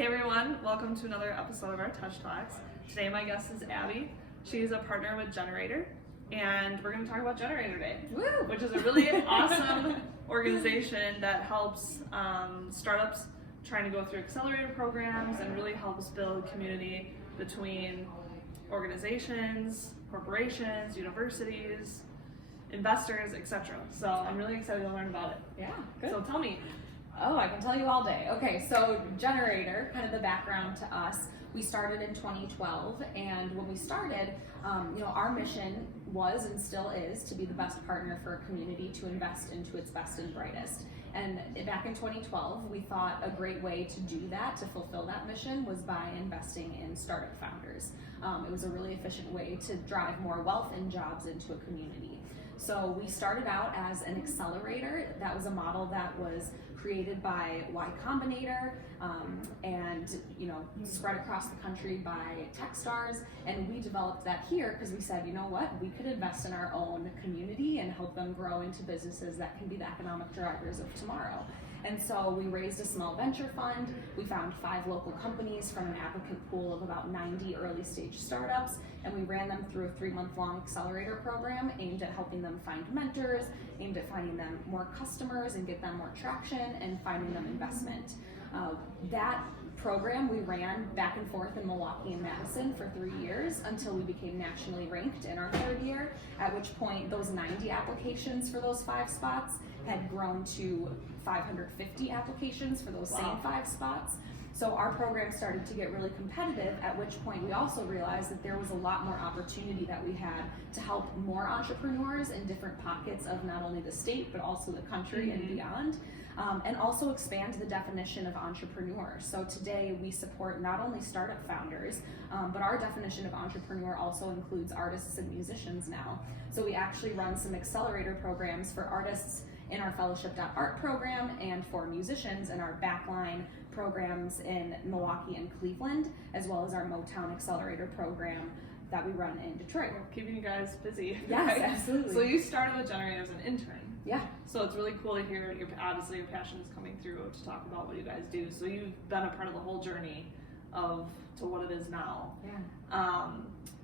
Hey everyone, welcome to another episode of our TESCH Talks. Today my guest is Abby. She's a partner with Generator, and we're going to talk about Generator Day, which is a really awesome organization that helps startups trying to go through accelerator programs and really helps build community between organizations, corporations, universities, investors, etc. So I'm really excited to learn about it. Yeah, good. So tell me. Oh, I can tell you all day. Okay, so Generator, kind of the background to us, we started in 2012, and when we started, our mission was and still is to be the best partner for a community to invest into its best and brightest. And back in 2012, we thought a great way to do that, to fulfill that mission, was by investing in startup founders. It was a really efficient way to drive more wealth and jobs into a community. So we started out as an accelerator. That was a model that was created by Y Combinator and spread across the country by Techstars, and we developed that here because we said, you know what, we could invest in our own community and help them grow into businesses that can be the economic drivers of tomorrow. And so we raised a small venture fund. We found 5 local companies from an applicant pool of about 90 early stage startups, and we ran them through a 3-month-long accelerator program aimed at helping them find mentors, aimed at finding them more customers and get them more traction and finding them investment. That program we ran back and forth in Milwaukee and Madison for 3 years until we became nationally ranked in our 3rd year, at which point those 90 applications for those 5 spots had grown to 550 applications for those same 5 spots. So our program started to get really competitive, at which point we also realized that there was a lot more opportunity that we had to help more entrepreneurs in different pockets of not only the state, but also the country and beyond. And also expand the definition of entrepreneur. So today we support not only startup founders, but our definition of entrepreneur also includes artists and musicians now. So we actually run some accelerator programs for artists in our Fellowship.Art program and for musicians in our Backline programs in Milwaukee and Cleveland, as well as our Motown Accelerator program that we run in Detroit. We're keeping you guys busy. Yes, right? absolutely. So you started with Generator as an intern. Yeah. So it's really cool to hear obviously your passion is coming through to talk about what you guys do. So you've been a part of the whole journey to what it is now. Yeah.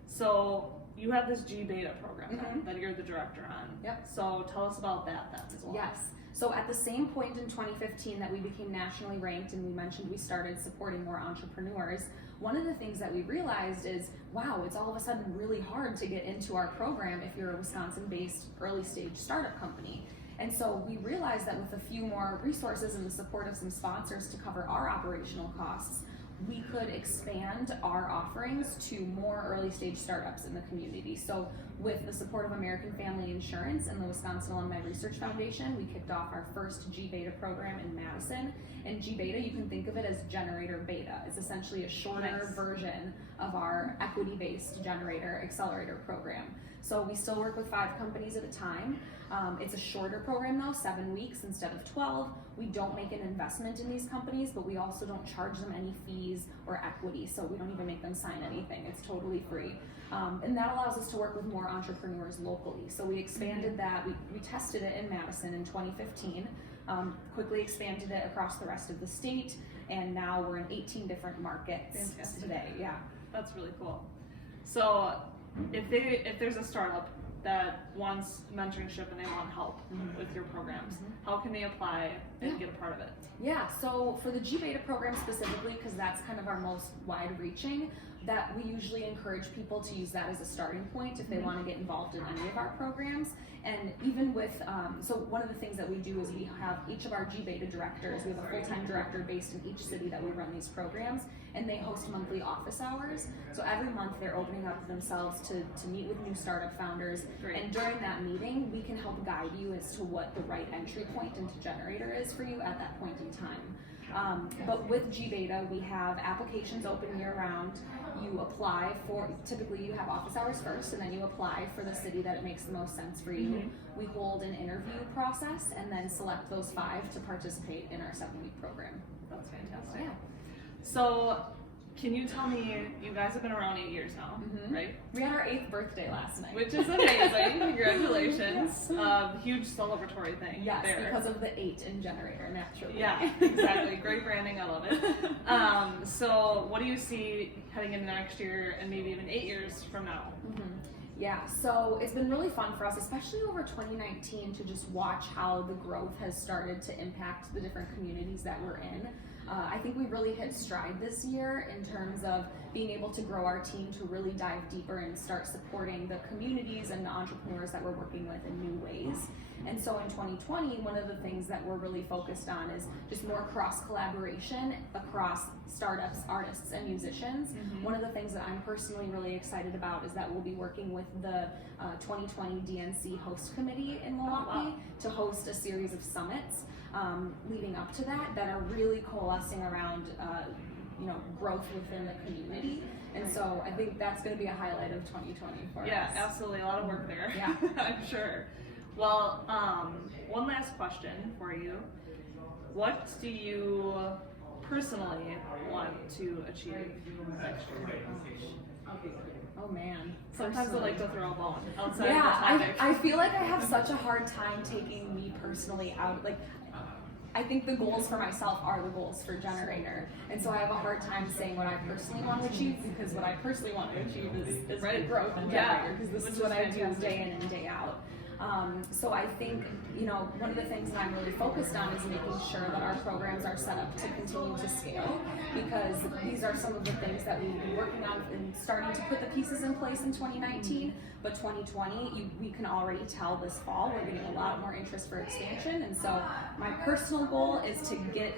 So you have this gBETA program that you're the director on. Yep. So tell us about that then as well. Yes. So at the same point in 2015 that we became nationally ranked and we mentioned we started supporting more entrepreneurs, one of the things that we realized is, wow, it's all of a sudden really hard to get into our program if you're a Wisconsin-based early stage startup company. And so we realized that with a few more resources and the support of some sponsors to cover our operational costs, we could expand our offerings to more early stage startups in the community. So with the support of American Family Insurance and the Wisconsin Alumni Research Foundation, we kicked off our first gBETA program in Madison. And gBETA, you can think of it as Generator Beta. It's essentially a shorter version of our equity-based Generator Accelerator program. So we still work with 5 companies at a time. It's a shorter program though, 7 weeks instead of 12. We don't make an investment in these companies, but we also don't charge them any fees or equity, so we don't even make them sign anything. It's totally free. And that allows us to work with more entrepreneurs locally. So we expanded that, we tested it in Madison in 2015, quickly expanded it across the rest of the state, and now we're in 18 different markets today. Yeah. That's really cool. So if there's a startup that wants mentorship and they want help with your programs, how can they apply and get a part of it? Yeah, so for the gBETA program specifically, because that's kind of our most wide-reaching, that we usually encourage people to use that as a starting point if they want to get involved in any of our programs. And even with, so one of the things that we do is we have each of our gBETA directors, we have a full-time director based in each city that we run these programs, and they host monthly office hours. So every month they're opening up themselves to meet with new startup founders. And during that meeting, we can help guide you as to what the right entry point into Generator is for you at that point in time. But with gBETA, we have applications open year-round. You apply for, typically you have office hours first, and then you apply for the city that it makes the most sense for you. We hold an interview process and then select those 5 to participate in our 7-week program. That's fantastic. Yeah. So Can you tell me, you guys have been around 8 years now, right? We had our 8th birthday last night. Which is amazing. Congratulations. Huge celebratory thing. Yes, there. because of the 8 in generator, naturally. Yeah, exactly. Great branding. I love it. So what do you see heading into next year and maybe even 8 years from now? Yeah, so it's been really fun for us, especially over 2019, to just watch how the growth has started to impact the different communities that we're in. I think we really hit stride this year in terms of being able to grow our team to really dive deeper and start supporting the communities and the entrepreneurs that we're working with in new ways. And so in 2020, one of the things that we're really focused on is just more cross collaboration across startups, artists, and musicians. One of the things that I'm personally really excited about is that we'll be working with the 2020 DNC host committee in Milwaukee to host a series of summits leading up to that are really coalescing around growth within the community. And so I think that's going to be a highlight of 2020 for us. Yeah, absolutely. A lot of work there. Yeah. I'm sure. Well, one last question for you. What do you personally want to achieve next year? Oh man. Sometimes I like to throw a bone outside Yeah, of the topic. I feel like I have such a hard time taking me personally out. Like, I think the goals for myself are the goals for Generator. And so I have a hard time saying what I personally want to achieve, because what I personally want to achieve is Right. growth in Yeah. Generator, because this Which is what is I do fantastic. day in and day out. So I think, one of the things that I'm really focused on is making sure that our programs are set up to continue to scale, because these are some of the things that we've been working on and starting to put the pieces in place in 2019. But 2020, we can already tell this fall we're getting a lot more interest for expansion. And so my personal goal is to get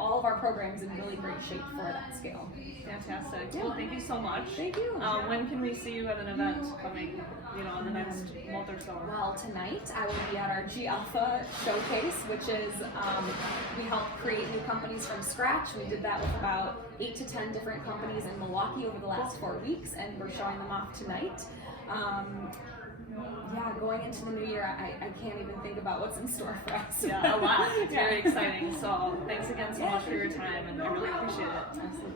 all of our programs in really great shape for that scale. Fantastic. Well, thank you so much. Thank you. When can we see you at an event coming, in the next month or so? Well, tonight I will be at our G Alpha showcase, which is we help create new companies from scratch. We did that with about 8 to 10 different companies in Milwaukee over the last 4 weeks, and we're showing them off tonight. Going into the new year, I can't even think about what's in store for us. Yeah, a lot. It's very exciting. So thanks again so much for your time, and I really appreciate it. Absolutely.